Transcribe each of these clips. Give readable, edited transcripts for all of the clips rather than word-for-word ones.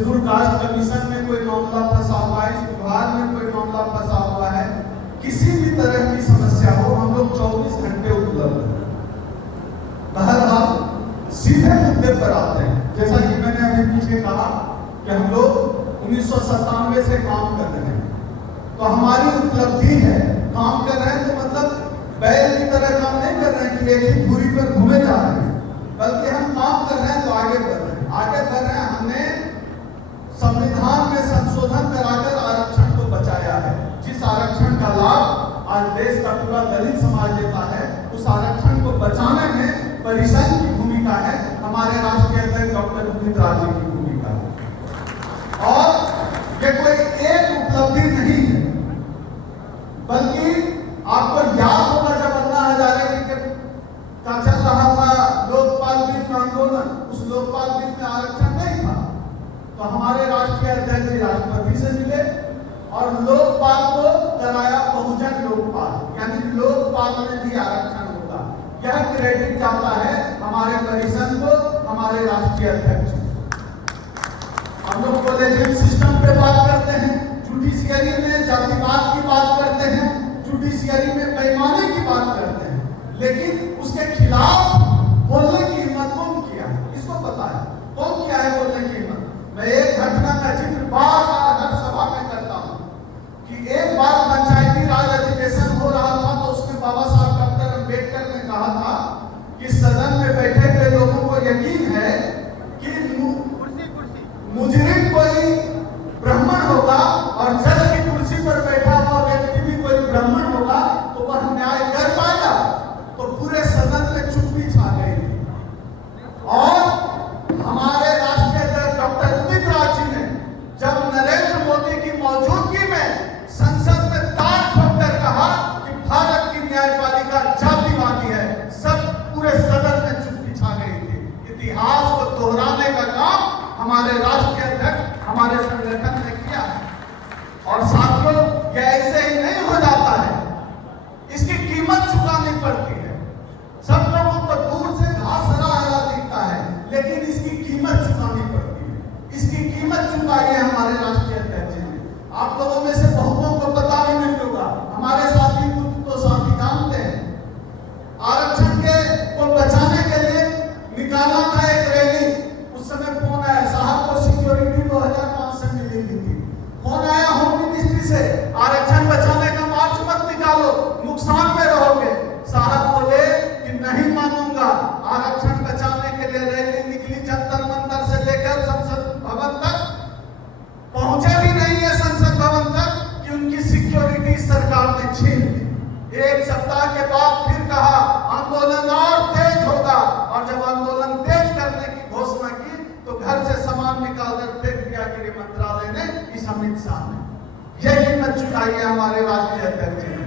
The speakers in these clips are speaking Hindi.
शेड्यूल कास्ट कमीशन में कोई मामला फंसा हुआ है, इस विभाग में कोई मामला फंसा हुआ है, किसी भी तरह की समस्या हो, हम लोग 24 घंटे उपलब्ध हैं। बहरहाल सीधे मुद्दे पर आते हैं। जैसा कि मैंने अभी पीछे कहा कि हम लोग 1997 से काम कर रहे हैं, तो हमारी उपलब्धि है। काम कर रहे हैं तो मतलब बैल की तरह काम नहीं कर रहे हैं कि एक ही धुरी पर घूमे जा रहे हैं, बल्कि हम काम कर रहे हैं तो आगे बढ़ रहे हैं। आगे बढ़ रहे हैं, हमने संविधान में संशोधन कराकर आरक्षण को बचाया है। जिस आरक्षण का लाभ आज देश का पूरा दलित समाज लेता है, उस आरक्षण को बचाने में परिषद की भूमिका है, हमारे राष्ट्रीय अध्यक्ष डॉक्टर उदित राज जी की भूमिका है। और ये कोई एक उपलब्धि नहीं है, बल्कि आपको याद होगा जब अन्ना हजारे जी का चल रहा था लोकपाल बिल का आंदोलन, उस लोकपाल बिल में आरक्षण नहीं था, तो हमारे राष्ट्रीय अध्यक्ष जी राष्ट्रपति से मिले और लोकपाल को कराया बहुजन लोकपाल, यानी लोकपाल में भी आरक्षण होगा। यह क्रेडिट जाता है हमारे परिषद को, हमारे राष्ट्रीय अध्यक्ष। हम लोग कॉलेजियम सिस्टम पे बात करते हैं, जुडिशियरी में जातिवाद की बात करते हैं, जुडिशियरी में बेईमानी की बात करते हैं, लेकिन उसके खिलाफ बोलने की हिम्मत कौन किया है? इसको पता है कौन किया है बोलने की हिम्मत? मैं एक घटना का जिक्र बार-बार हर सभा में करता हूं कि एक बार पंचायती राज अधिवेशन हो रहा था, तो उसमें बाबा साहब डॉक्टर अम्बेडकर ने कहा था कि सदन में बैठे हुए लोगों को यकीन है कि मुजरिम कोई ब्राह्मण होगा और जज की कुर्सी पर बैठा हुआ व्यक्ति भी कोई ब्राह्मण होगा, तो वह न्याय कर पाएगा। तो पूरे सदन में चुप्पी छा गई थी। और हमारे राष्ट्रीय अध्यक्ष डॉक्टर उदित राज जी ने जब नरेंद्र मोदी की मौजूदगी में संसद में ताल ठोककर कहा कि भारत की न्यायपालिका जातिवादी है, सब पूरे सदन में चुप्पी छा गई थी। इतिहास को दोहराने का काम हमारे राष्ट्रीय अध्यक्ष हमारे संगठन ने किया है। और साथियों, यह ऐसे ही नहीं हो जाता है, इसकी कीमत चुकानी पड़ती है। सब लोगों को दूर से घास हरा दिखता है, लेकिन इसकी कीमत चुकानी पड़ती है। इसकी कीमत चुकाई है हमारे राष्ट्रीय अध्यक्ष ने। आप लोगों में से बहुतों को पता भी नहीं होगा, हमारे साथी कुछ तो साथी जानते हैं। आरक्षण के को बचाने के लिए निकाला था एक रैली, उस समय फोन आया साहब को सिक्योरिटी 2500 मिली थी। फोन आया होम मिनिस्ट्री से, आरक्षण बचाने का मार्च मत निकालो, नुकसान में रहोगे। साहब बोले कि नहीं मानूंगा। आरक्षण बचाने के लिए रैली निकली, जंतर मंतर से लेकर संसद भवन तक पहुंचे भी नहीं है संसद भवन तक कि उनकी सिक्योरिटी सरकार ने छीन ली। एक सप्ताह के बाद फिर कहा आंदोलन और तेज होगा, और जब आंदोलन तेज करने की घोषणा की तो घर से सामान निकालकर फेंक दिया गृह मंत्रालय ने, इस अमित शाह ने। यह कीमत चुकाई है हमारे राष्ट्रीय अध्यक्ष ने,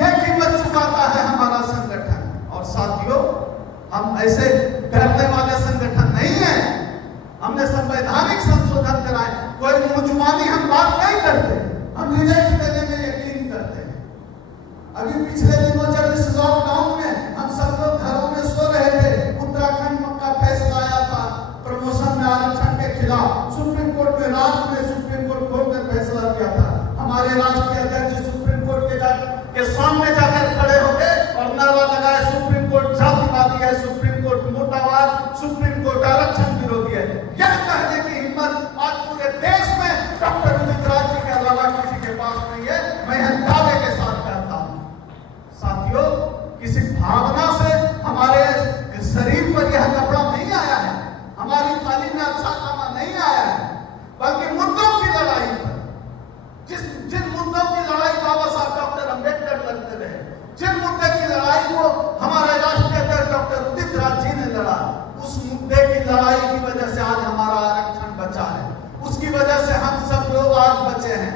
यह कीमत चुकाता है हमारा संगठन। और साथियों, हम ऐसे डरने वाले संगठन नहीं है। हमने संवैधानिक संशोधन कराए, कोई मुंहजुबानी हम बात नहीं करते, हम रिजल्ट देने में यकीन करते हैं। अभी पिछले दिनों जब इस लॉकडाउन में हम सब लोग घरों में सो रहे थे, उत्तराखंड का फैसला आया था प्रमोशन में आरक्षण के खिलाफ। सुप्रीम कोर्ट में राज्य में सुप्रीम कोर्ट ने फैसला दिया था। हमारे राष्ट्रीय अध्यक्ष सुप्रीम कोर्ट के सामने जाकर खड़े हो गए और नारा लगाया सुप्रीम कोर्ट जातिवादी है, सुप्रीम कोर्ट मोटावाद, सुप्रीम कोर्ट आरक्षण विरोधी है। यह कहने की हिम्मत आज पूरे देश में डॉक्टर उदित राज जी के अलावा किसी के पास नहीं है। मैं यह दावे के साथ कहता हूं। साथियों, किसी भावना से हमारे शरीर पर यह कपड़ा नहीं आया है, हमारी थाली में अच्छा खाना नहीं आया है, बल्कि मुद्दों की लड़ाई पर। जिन मुद्दों की लड़ाई बाबा साहब डॉक्टर अम्बेडकर लड़ते रहे, जिन मुद्दे की लड़ाई को हमारे राष्ट्रीय अध्यक्ष डॉक्टर उदित राज जी ने लड़ा, उस मुद्दे की लड़ाई की वजह से आज हमारा आरक्षण बचा है। उसकी वजह से हम सब लोग आज बचे हैं।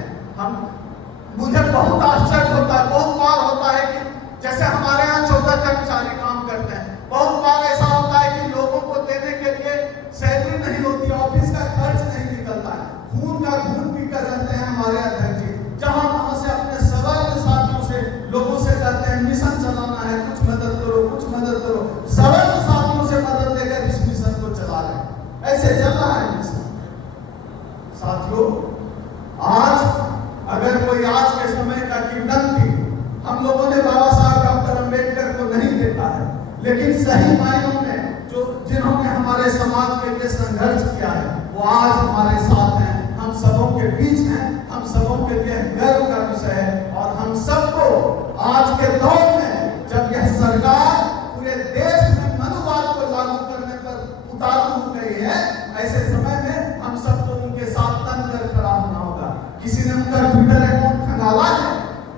मुझे बहुत आश्चर्य होता है, बहुत बार होता है कि जैसे हमारे यहाँ 14 कर्मचारी काम करते हैं, बहुत बार ऐसा होता है कि लोगों को देने के लिए सैलरी नहीं होती, ऑफिस का खर्च नहीं निकलता है, खून का घून पीकर रहते हैं हमारे अध्यक्ष जी। जहां तहां से अपने सवर्ण साथियों से, लोगों से कहते हैं मिशन चलाना है, कुछ मदद करो, कुछ मदद करो। सवर्ण साथियों से मदद लेकर इस मिशन को चला रहे हैं। ऐसे चल रहा है मिशन। लेकिन सही मायनों में जो जिन्होंने हमारे समाज के लिए संघर्ष किया है वो आज हमारे साथ हैं, हम सबों के बीच हैं, हम सबों के लिए गर्व का विषय है। और हम सबको आज के दौर में जब यह सरकार पूरे देश में मनुवाद को लागू करने पर उतारू हो गई है, ऐसे समय में हम सबको उनके साथ तन कर खड़ा होना होगा। किसी ने उनका ट्विटर अकाउंट खंगाला है,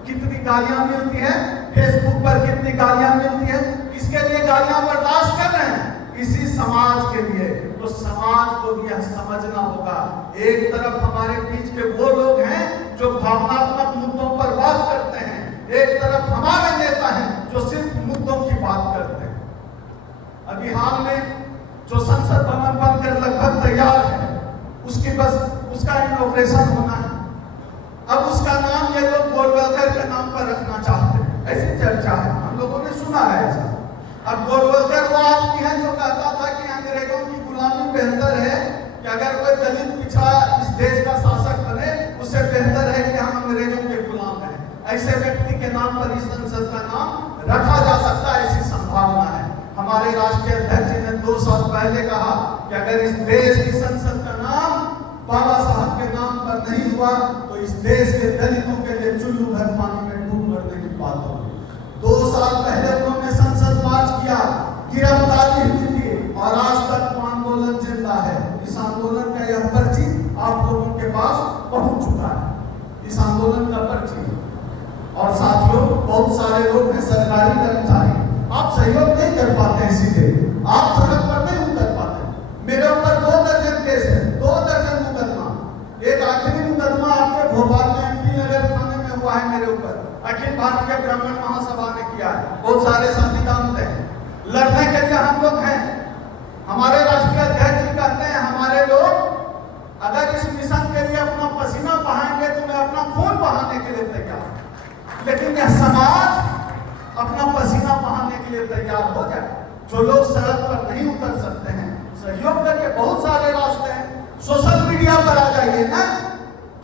कितनी गालियां मिलती है, फेसबुक पर कितनी गालियां मिलती है, किसके लिए गालियां बर्दाश्त कर रहे हैं? इसी समाज के लिए। तो समाज को भी यह समझना होगा, एक तरफ हमारे बीच के वो लोग हैं जो भावनात्मक मुद्दों पर बात करते हैं, एक तरफ हमारे नेता हैं जो सिर्फ मुद्दों की बात करते हैं। अभी हाल में जो संसद भवन बनकर लगभग तैयार है, उसका इनॉग्रेशन होना है। अब उसका नाम ये लोग गोलवलकर के नाम पर रखना चाहते हैं, ऐसी चर्चा है, हम लोगों ने सुना है ऐसा। अब गोलवलकर वो आदमी है जो कहता था कि अंग्रेजों की गुलामी बेहतर है, कि अगर कोई दलित पिछड़ा इस देश का शासक बने उससे बेहतर है कि हम अंग्रेजों के गुलाम हैं। ऐसे व्यक्ति के नाम पर इस संसद का नाम रखा जा सकता है, ऐसी संभावना है। हमारे राष्ट्रीय अध्यक्ष ने 2 साल पहले कहा कि अगर इस देश की संसद का नाम बाबा साहब के नाम पर नहीं हुआ तो इस देश के दलितों के लिए चुल्लू भर पानी में डूब मरने की बात होगी। 2 साल पहले उन्होंने संसद मार्च किया, गिरफ्तारी हुई थी और आज तक वो आंदोलन जिंदा है। इस आंदोलन का यह पर्ची आप लोगों के पास पहुंच चुका है, इस आंदोलन का पर्ची। और साथियों, बहुत सारे लोग हैं सरकारी कर्मचारी, आप सहयोग नहीं कर पाते हैं, सीधे आप सड़क पर नहीं उतर पाते। मेरे ऊपर 2 दर्जन केस है, 2 दर्जन मुकदमा। एक आखिरी मुकदमा आपके भोपाल में MP नगर थाने में हुआ है मेरे ऊपर, अखिल भारतीय ब्राह्मण महासभा ने किया है। बहुत सारे साथी जानते हैं, लड़ने के लिए हम लोग हैं। हमारे राष्ट्रीय अध्यक्ष जी कहते हैं हमारे लोग अगर इस मिशन के लिए अपना पसीना बहाएंगे तो मैं अपना खून बहाने के लिए तैयार। लेकिन यह समाज अपना पसीना बहाने के लिए तैयार हो जाए। जो लोग सड़क पर नहीं उतर सकते हैं, सहयोग करिए, बहुत सारे रास्ते हैं। सोशल मीडिया पर आ जाइए ना,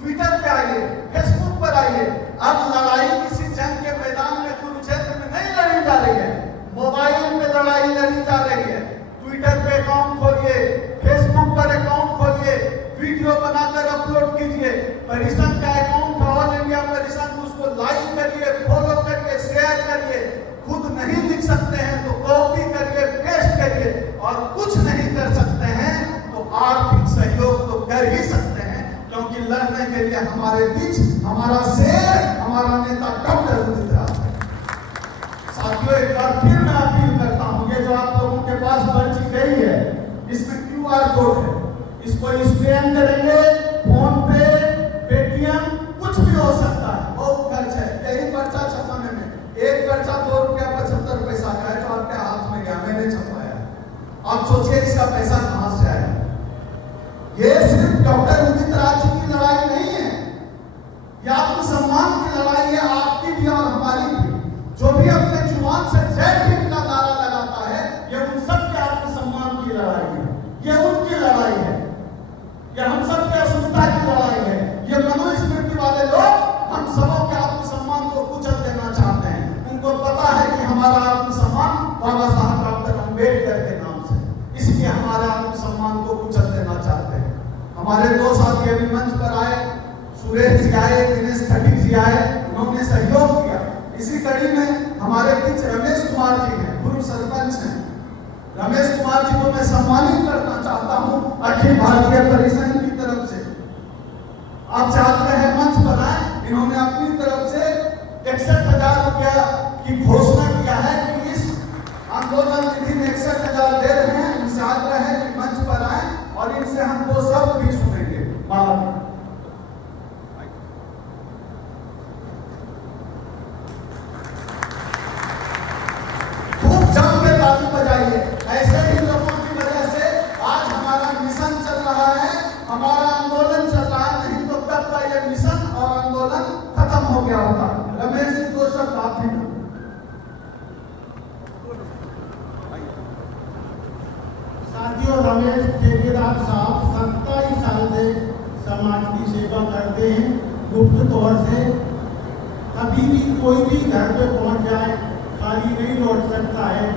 ट्विटर पे आइए, फेसबुक पर आइए। अब लड़ाई किसी जंग के मैदान में कुरुक्षेत्र में नहीं लड़ी जा रही है, मोबाइल पे लड़ाई लड़ी जा रही है। ट्विटर पे अकाउंट खोलिए, फेसबुक पर अकाउंट खोलिए, वीडियो बनाकर अपलोड कीजिए। परिसंघ का अकाउंट है, ऑल इंडिया परिसंघ, उसको लाइक करिए, फॉलो करिए, शेयर करिए। खुद नहीं लिख सकते हैं तो कॉपी करिए, पेस्ट करिए। और कुछ नहीं कर सकते हैं तो आर्थिक सहयोग तो कर ही सकते हैं, क्योंकि लड़ने के लिए हमारे बीच हमारा शेर, हमारा नेता डॉक्टर उदित राज है। साथियों, एक बार फिर मैं अपील करता हूँ, ये जो आप लोगों के पास पर्ची गई है, इसमें QR कोड है, इसको स्कैन करेंगे, फोन पे, पेटीएम, कुछ भी हो सकता है, बहुत खर्च है। यही पर्चा छपाने में एक पर्चा 2 रुपया 75 पैसा का है जो आपके हाथ में गया, मैंने छपाया। आप सोचिए इसका पैसा कहां से आया। ये सिर्फ डॉक्टर उदित राज की लड़ाई नहीं है, ये आत्मसम्मान की लड़ाई है, आपकी भी और हमारी भी। जो भी अपने जुबान से जय भीम का नारा लगाता है, ये उन सबके आत्मसम्मान की लड़ाई है, ये उनकी लड़ाई है, ये हम सबके अस्मिता की लड़ाई है। ये मनुस्मृति वाले लोग हम सबों के आत्मसम्मान को कुचल देना चाहते हैं। उनको पता है कि हमारा आत्मसम्मान बाबा साहब डॉक्टर अम्बेडकर के नाम से, इसलिए हमारे आत्मसम्मान को कुचल देना चाहते हैं। हमारे 2 साथी अभी मंच पर आए, सुरेश जी आए, दिनेश खटीक जी आए, उन्होंने सहयोग किया। इसी कड़ी में हमारे बीच रमेश कुमार जी हैं, पूर्व सरपंच हैं। रमेश कुमार जी को मैं सम्मानित करना चाहता हूं अखिल भारतीय परिसंघ की तरफ से। आप चाहते हैं मंच पर आए, इन्होंने अपनी तरफ से 61,000 रुपया की घोषणा किया है कि इस आंदोलन निधि में 61,000 दे रहे हैं। इनसे आग्रह है कि मंच पर आए और इनसे हम वो सब भी सुनेंगे। माला खूब जम के ताली बजाइए। ऐसे ही लोगों की वजह से आज हमारा मिशन चल रहा है, हमारा आंदोलन चल रहा है, नहीं तो कब का ये मिशन और आंदोलन खत्म हो गया होगा। रमेश जी को सब काफी साथियों, रमेश ठेकेदार साहब 27 साल से समाज की सेवा करते हैं, गुप्त तौर से। कभी भी कोई भी घर पे पहुंच जाए, खाली नहीं लौट सकता है।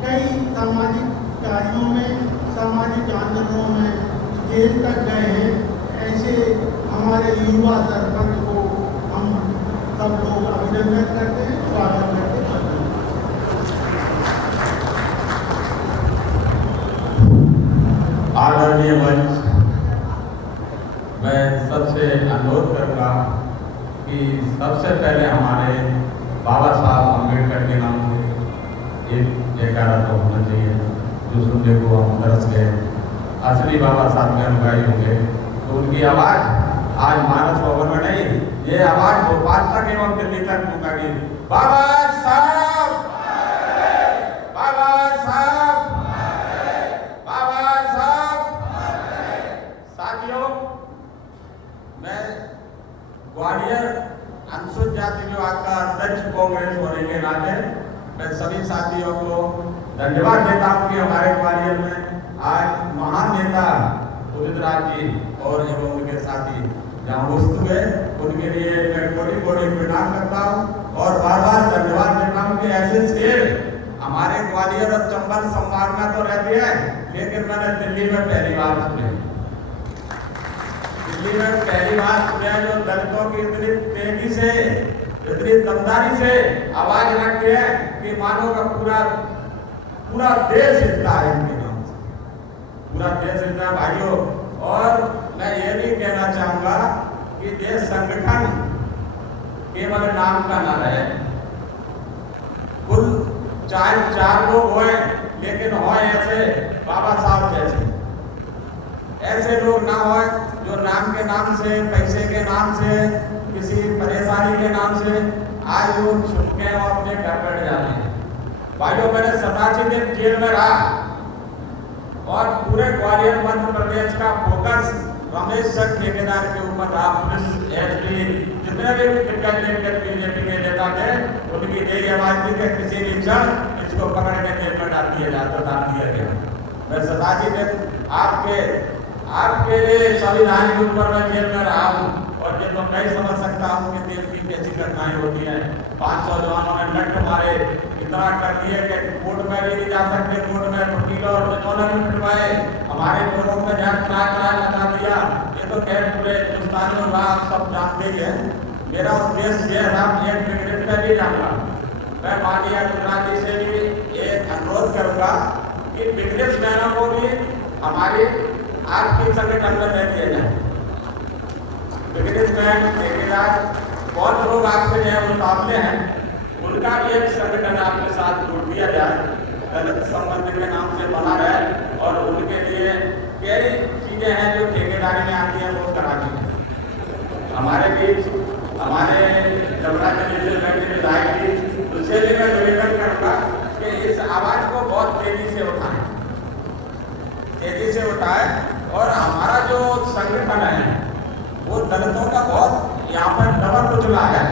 कई सामाजिक कार्यों में, सामाजिक आंदोलनों में जेल तक गए हैं। ऐसे हमारे युवा सरपंच को हम सब लोग अभिनंदन करते हैं, स्वागत करते हैं। आदरणीय मंच, मैं सबसे अनुरोध करूँगा कि सबसे पहले हमारे बाबा साहब अम्बेडकर के नाम से एक जयकारा तो होना चाहिए, जो सुनने को हम तरस गए। असली बाबा साहब के अनुयायी होंगे तो उनकी आवाज़ आज मानस भवन में नहीं, ये आवाज़ भोपाल तक एवं दिल्ली तक पहुँचेगी। बाबा साहब, बाबा साहब, बाबा साहब। साथियों, मैं ग्वालियर अनुसूचित जाति विभाग का अध्यक्ष कांग्रेस होने के नाते मैं सभी साथियों को धन्यवाद देता हूँ कि हमारे ग्वालियर में आज महान नेता उदित राज जी और एवं उनके साथी जहाँ उपस्थित हुए, उनके लिए मैं कोटि कोटि प्रणाम करता हूँ और बार बार धन्यवाद देता हूँ कि ऐसे शेर हमारे ग्वालियर और चंबल संभाग में तो रहती है, लेकिन मैंने दिल्ली में पहली बार सुने। दिल्ली में पहली बार सुना जो दलितों की इतनी तेजी से, इतनी दमदारी से आवाज रखते हैं कि मानो का पूरा देश हिलता है इनके नाम से, पूरा देश हिलता है भाइयों। और मैं ये भी कहना चाहूंगा कि ये संगठन केवल नाम का ना रहे, कुल चाहे 4 लोग होए, लेकिन हो ऐसे बाबा साहब जैसे, ऐसे लोग ना होए जो नाम के नाम से, पैसे के नाम से, किसी परेशानी के नाम से आज लोग छुप के और अपने घर बैठ जाते हैं। भाइयों, मैंने 87 दिन जेल में रहा और पूरे ग्वालियर मध्य प्रदेश का फोकस रमेश सर ठेकेदार के ऊपर रहा। पुलिस एसपी जितने भी बीजेपी के नेता थे, उनकी यही आवाज थी कि किसी भी क्षण इसको पकड़ के जेल में डाल दिया गया। मैं 87 दिन आपके संविधान के ऊपर मैं जेल में रहा हूँ और ये तो मैं समझ सकता हूँ कि जेल की कैसी घटनाएं होती हैं। 500 जवानों ने नट मारे, इतना कर दिए कि कोर्ट में भी नहीं जा सकते, कोर्ट में वकीलों और जजों भी पिटवाए, हमारे लोगों को जहाँ किराया लगा दिया। ये तो खैर पूरे हिंदुस्तान में आप सब जानते ही है। मेरा उद्देश्य ये है, एक विकृत का भी जानूंगा। मैं माननीय गुजराती से भी एक अनुरोध करूंगा कि बिजनेस मैनों को भी हमारी आपकी संगठन में रह दिया जाए। बिजनेसमैन, ठेकेदार, बहुत लोग आपसे जो मुकाबले हैं, उनका भी एक संगठन आपके साथ जोड़ दिया जाए, दलित संबंध के नाम से बना रहे और उनके लिए कई चीजें हैं जो ठेकेदारी में आती हैं, वो करानी है। हमारे बीच हमारे जमुना जिले से विधायक जी, उससे भी मैं निवेदन करूँगा कि इस आवाज को बहुत तेजी से उठाए और हमारा जो संगठन है वो दलितों का बहुत यहाँ पर डबल कुचला है।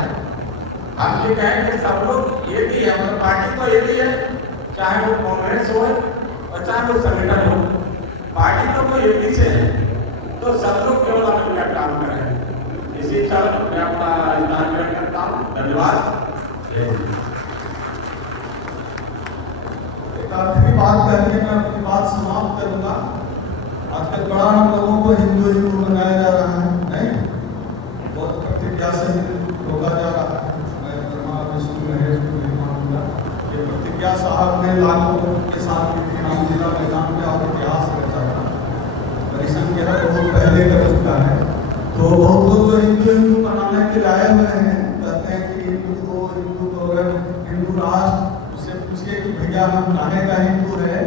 हम ये कहें कि सब लोग एक ही है, मतलब पार्टी तो एक ही है, चाहे वो कांग्रेस हो और चाहे वो संगठन हो, पार्टी तो वो एक ही से है, तो सब लोग केवल मिलकर काम करें। इसी तरह मैं अपना स्थान व्यक्त करता हूँ। धन्यवाद। एक आखिरी बात करके मैं अपनी बात समाप्त करूंगा। आजकल बड़ा हम लोगों को हिंदू बनाया जा रहा है, नहीं, बहुत प्रतिज्ञा से रोका जा रहा है। मैं ये प्रतिज्ञा साहब ने लाखों के साथ नाम जिला मैदान में और इतिहास रचा था, परिसंख्या बहुत पहले कर चुका है। तो बहुत लोग जो हिंदू बनाने के लाए हुए हैं, कहते हैं कि हिंदू तो अगर हिंदू राष्ट्र, उससे पूछिए कि भैया हम काहे का हिंदू है,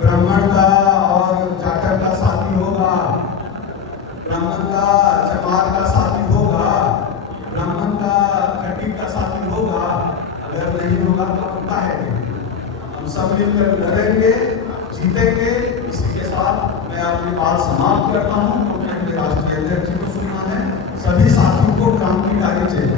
ब्राह्मण का और जाटक का साथी होगा, ब्राह्मण का चमार का साथी होगा, ब्राह्मण का खटीक का साथी होगा, अगर नहीं होगा तो होता है। हम सब मिलकर लड़ेंगे, जीतेंगे। इसी के साथ मैं अपनी बात समाप्त करता हूँ। राष्ट्रीय अध्यक्ष को सुनना है, सभी साथियों को क्रांतिकारी चाहिए।